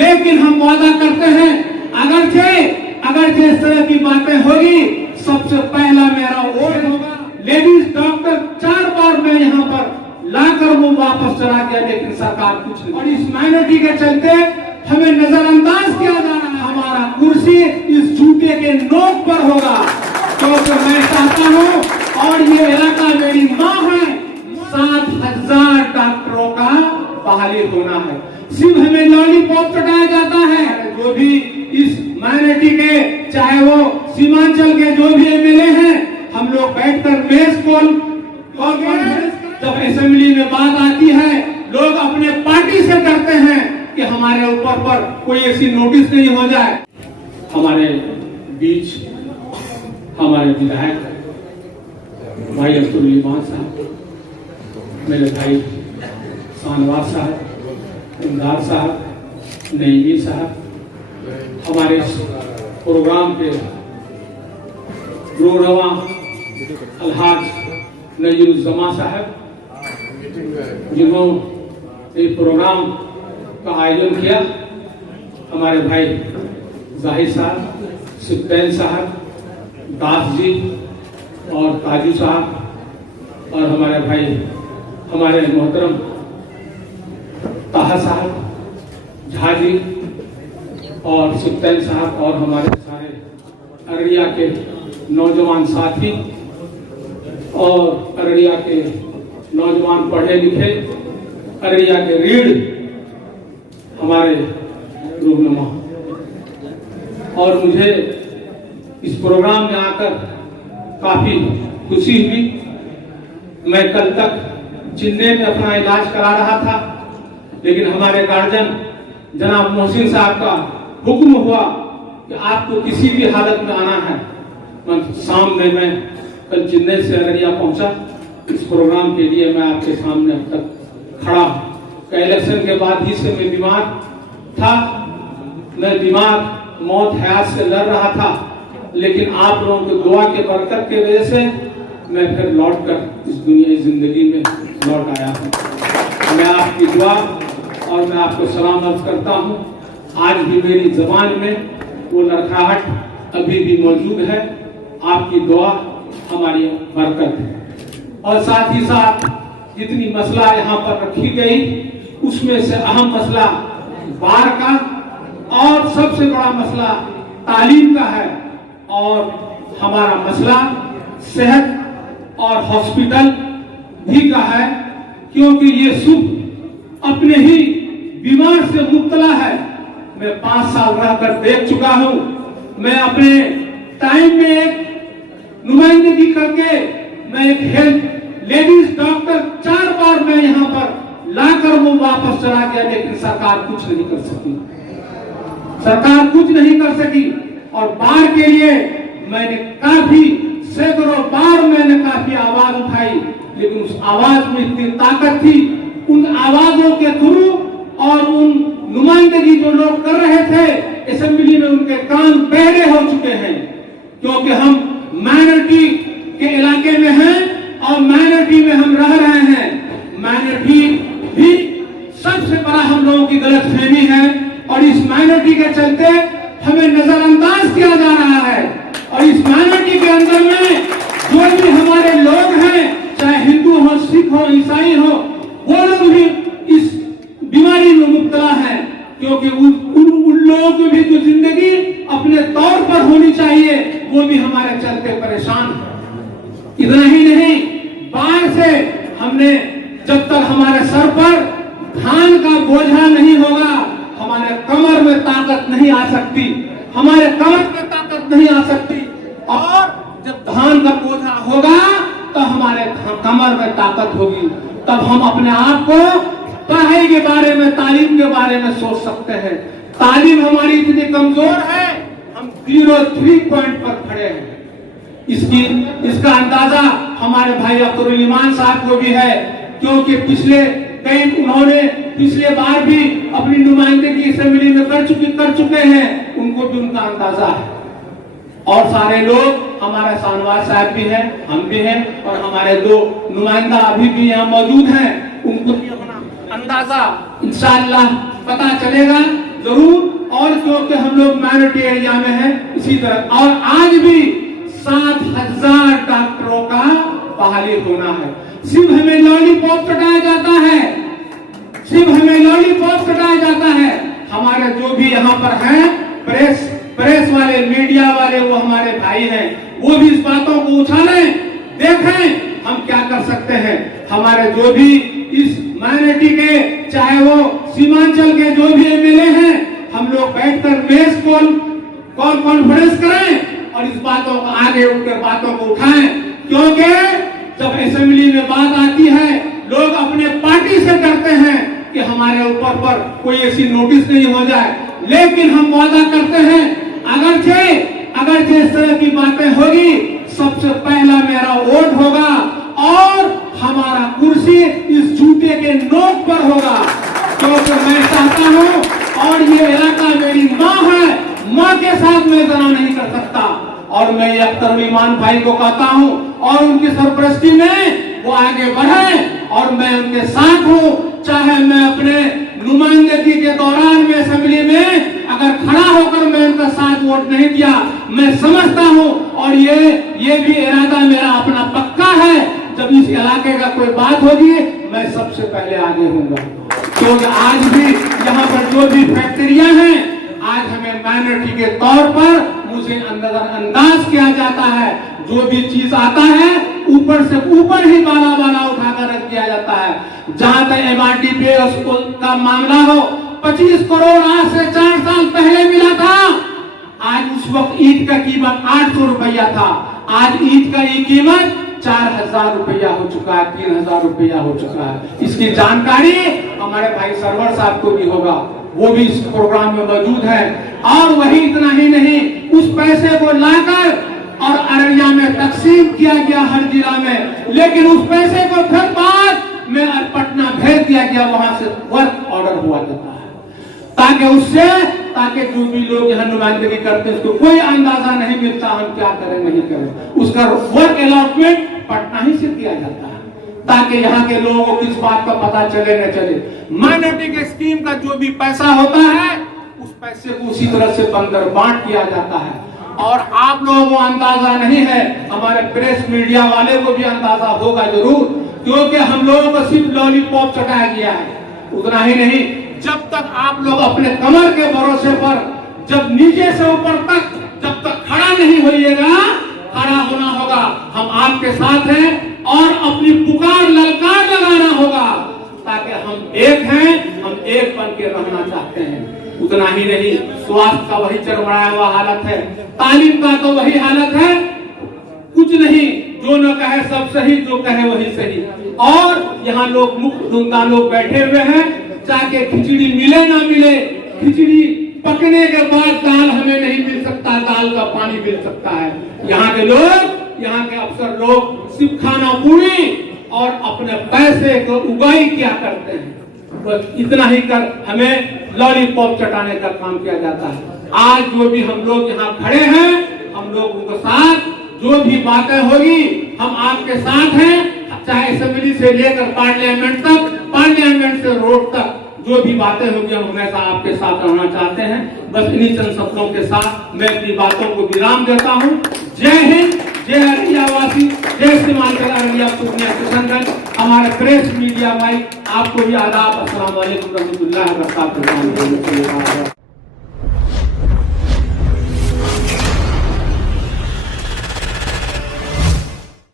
लेकिन हम वादा करते हैं अगर इस तरह की बातें होगी, सबसे पहला मेरा वोट होगा। लेडीज डॉक्टर 4 बार मैं यहाँ पर लाकर वो वापस चला गया, लेकिन सरकार कुछ नहीं। और इस माइनॉरिटी के चलते हमें नजरअंदाज किया जा रहा है। हमारा कुर्सी इस जूते के नोक पर होगा, क्योंकि मैं चाहता हूँ, और ये इलाका मेरी माँ है, 7,000 डॉक्टरों का बहाली होना है। सिर्फ हमें लॉलीपॉप चटाया जाता है। जो भी इस माइनॉरिटी के, चाहे वो सीमांचल के जो भी एमएलए हैं, हम लोग बैठकर मेज कॉल जब असेंबली में बात आती है, लोग अपने पार्टी से करते हैं कि हमारे ऊपर पर कोई ऐसी नोटिस नहीं हो जाए। हमारे बीच हमारे विधायक भाई अब्दुल ईमान साहब, मेरे भाई शाहनवाज साहब, इमदाद साहब, नईमी साहब, हमारे प्रोग्राम के रोरवा अलहाज नईमुज़्ज़मा साहब, जिन्होंने इस प्रोग्राम का आयोजन किया, हमारे भाई जाहिद साहब, सिप्पैन साहब, दास जी और ताजू साहब, और हमारे भाई हमारे मोहतरम ताहा साहब, झा जी और सिप्पैन साहब, और हमारे सारे अररिया के नौजवान साथी और अररिया के नौजवान पढ़े लिखे, अररिया के रीढ़ हमारे रूहनुमा। और मुझे इस प्रोग्राम में आकर काफी खुशी हुई। मैं कल तक चेन्नई में अपना इलाज करा रहा था, लेकिन हमारे गार्जियन जनाब मोहसिन साहब का हुक्म हुआ कि आपको किसी भी हालत में आना है। शाम में मैं कल चेन्नई से अररिया पहुंचा। इस प्रोग्राम के लिए मैं आपके सामने अब तक खड़ा हूं। इलेक्शन के बाद ही से मैं बीमार था, मैं बीमार मौत हयात से लड़ रहा था, लेकिन आप लोगों की दुआ के बरकत के वजह से मैं फिर लौट कर इस दुनिया जिंदगी में लौट आया हूँ। मैं आपकी दुआ और मैं आपको सलाम अर्ज करता हूँ। आज भी मेरी जबान में वो लड़खड़ाहट अभी भी मौजूद है। आपकी दुआ हमारी बरकत है। और साथ ही साथ जितनी मसला यहाँ पर रखी गई, उसमें से अहम मसला बार का और सबसे बड़ा मसला तालीम का है, और हमारा मसला सेहत और हॉस्पिटल भी का है, क्योंकि ये सुख अपने ही बीमार से मुब्तला है। मैं 5 साल रहकर देख चुका हूं। मैं अपने टाइम में एक नुमाइंदगी करके मैं एक हेल्थ लेडीज डॉक्टर 4 बार मैं यहाँ पर लाकर वो वापस चला गया, लेकिन सरकार कुछ नहीं कर सकी। सरकार कुछ नहीं कर सकी। और बार के लिए मैंने काफी सैकड़ों बार मैंने काफी आवाज उठाई, लेकिन उस आवाज में इतनी ताकत थी। उन आवाजों के थ्रू और उन नुमाइंदगी जो लोग कर रहे थे असेंबली में, उनके कान बहरे हो चुके हैं, क्योंकि हम माइनॉरिटी के इलाके में हैं और माइनॉरिटी में हम रह रहे हैं। माइनॉरिटी भी सबसे बड़ा हम लोगों की गलतफहमी है, और इस माइनॉरिटी के चलते हमें नजरअंदाज किया जा रहा है। और इस माइनॉरिटी के अंदर में जो भी हमारे लोग हैं, चाहे हिंदू हो, सिख हो, ईसाई हो, वो लोग भी इस बीमारी में मुब्तला है, क्योंकि उन लोगों की भी जो जिंदगी अपने तौर पर होनी चाहिए, वो भी हमारे चलते परेशान है। इतना ही नहीं, बाढ़ से हमने जब तक हमारे सर पर धान का बोझा नहीं होगा, हमारे कमर में ताकत नहीं आ सकती, हमारे कमर में ताकत नहीं आ सकती। और जब धान का बोझा होगा तो हमारे कमर में ताकत होगी, तब हम अपने आप को पढ़ाई के बारे में, तालीम के बारे में सोच सकते हैं। तालीम हमारी इतनी कमजोर है, हम 03 पॉइंट पर खड़े हैं। इसका अंदाजा हमारे भाई अब्दुल ईमान साहब को भी है, क्योंकि उन्होंने पिछले बार भी अपनी नुमाइंदगी असेंबली में कर चुके हैं, उनको भी उनका अंदाजा है। और सारे लोग, हमारे शाहनवाज साहब भी हैं, हम भी हैं, और हमारे 2 नुमाइंदा अभी भी यहाँ मौजूद हैं, उनको भी अपना अंदाजा इंशाअल्लाह पता चलेगा जरूर, और क्योंकि हम लोग माइनॉरिटी एरिया में हैं इसी तरह। और आज भी 7,000 डॉक्टरों का बहाली होना है। सिर्फ हमें लॉलीपॉप चटाया जाता है, सिर्फ हमें लॉलीपॉप चटाया जाता है। हमारे जो भी यहाँ पर हैं प्रेस वाले, मीडिया वाले, वो हमारे भाई हैं, वो भी इस बातों को उछालें, देखें हम क्या कर सकते हैं। हमारे जो भी इस माइनॉरिटी के, चाहे वो सीमांचल के जो भी एमएलए हैं, हम लोग बैठकर मेज कॉल कॉन्फ्रेंस करें और इस बातों को आगे उठकर बातों को उठाएं। क्योंकि जब असेंबली में बात आती है, लोग अपने पार्टी से डरते हैं कि हमारे ऊपर पर कोई ऐसी नोटिस नहीं हो जाए, लेकिन हम वादा करते हैं अगर इस तरह की बातें होगी, सबसे पहला मेरा वोट होगा और हमारा कुर्सी इस जूते के नोक पर होगा। क्योंकि मैं चाहता हूं, और ये इलाका मेरी माँ है, माँ के साथ मैं जना नहीं कर सकता। और मैं अख्तर ईमान भाई को कहता हूं और उनकी सरपरस्ती में वो आगे बढ़े और मैं उनके साथ हूं। चाहे मैं अपने नुमाइंदगी के दौरान में असेंबली में अगर खड़ा होकर मैं उनका साथ वोट नहीं दिया, मैं समझता हूं, और ये भी इरादा मेरा अपना पक्का है, जब इस इलाके का कोई बात होगी मैं सबसे पहले आगे होऊंगा। क्योंकि आज भी यहाँ पर जो भी फैक्ट्रियां हैं, आज हमें माइनॉरिटी के तौर पर मुझे अंदाज किया जाता है, जो भी चीज आता है ऊपर से ऊपर ही बाला उठाकर रख दिया जाता है। जहां तक एमआरटी पे का मामला हो, 25 करोड़ आज से 4 साल पहले मिला था। आज उस वक्त ईंट का कीमत 800 रुपया था, आज ईंट का ये कीमत 4,000 रुपया हो चुका है, 3,000 रुपया हो चुका है। इसकी जानकारी हमारे भाई सरवर साहब को भी होगा, वो भी इस प्रोग्राम में मौजूद है। और वही इतना ही नहीं, उस पैसे को लाकर और अररिया में तकसीम किया गया हर जिला में, लेकिन उस पैसे को फिर बाद में पटना भेज दिया गया, वहां से वर्क ऑर्डर हुआ जाता है, ताकि जो भी लोग यहाँ नुमाइंदगी करते हैं उसको कोई अंदाजा नहीं मिलता हम क्या करें नहीं करें। उसका वर्क अलॉटमेंट पटना ही से किया जाता है, ताकि यहाँ के लोगों को किस बात का पता चले न चले। माइनॉरिटी के स्कीम का जो भी पैसा होता है, उस पैसे को उसी तरह से बंदर बांट किया जाता है। और आप लोगों को अंदाजा नहीं है, हमारे प्रेस मीडिया वाले को भी अंदाजा होगा जरूर, क्योंकि हम लोगों को सिर्फ लॉलीपॉप चटाया गया है। उतना ही नहीं, जब तक आप लोग अपने कमर के भरोसे पर, जब नीचे से ऊपर तक जब तक खड़ा नहीं होइएगा, खड़ा होना होगा। हम आपके साथ हैं और अपनी पुकार ललकार लगाना होगा, ताकि हम एक हैं, हम एक बन के रहना चाहते हैं। उतना ही नहीं, स्वास्थ्य का वही चरमराया हुआ हालत है, तालीम का तो वही हालत है, कुछ नहीं, जो न कहे सब सही, जो कहे वही सही। और यहाँ लोग मुख्य लोग बैठे हुए हैं, चाहे खिचड़ी मिले ना मिले, खिचड़ी पकने के बाद दाल हमें नहीं मिल सकता, दाल का पानी मिल सकता है। यहाँ के लोग, यहाँ के अफसर लोग सिर्फ खाना पूरी और अपने पैसे को उगाई क्या करते हैं, बस इतना ही कर हमें लॉलीपॉप चटाने का काम किया जाता है। आज जो भी हम लोग यहाँ खड़े हैं, हम लोगों के साथ जो भी बातें होगी हम आपके साथ हैं, चाहे असेंबली से लेकर पार्लियामेंट तक, पार्लियामेंट से रोड तक, जो भी बातें होंगी हम हमेशा आपके साथ रहना चाहते हैं। बस इन्हीं चंद शब्दों के साथ मैं अपनी बातों को विराम देता हूँ। जय हिंद, जय अररियावासी, जय सीमांचल अररिया पूर्णिया किशनगंज। हमारे प्रेस मीडिया भाई आपको भी आदाब, अस्सलाम वालेकुम रहमतुल्लाहि व बरकातहू।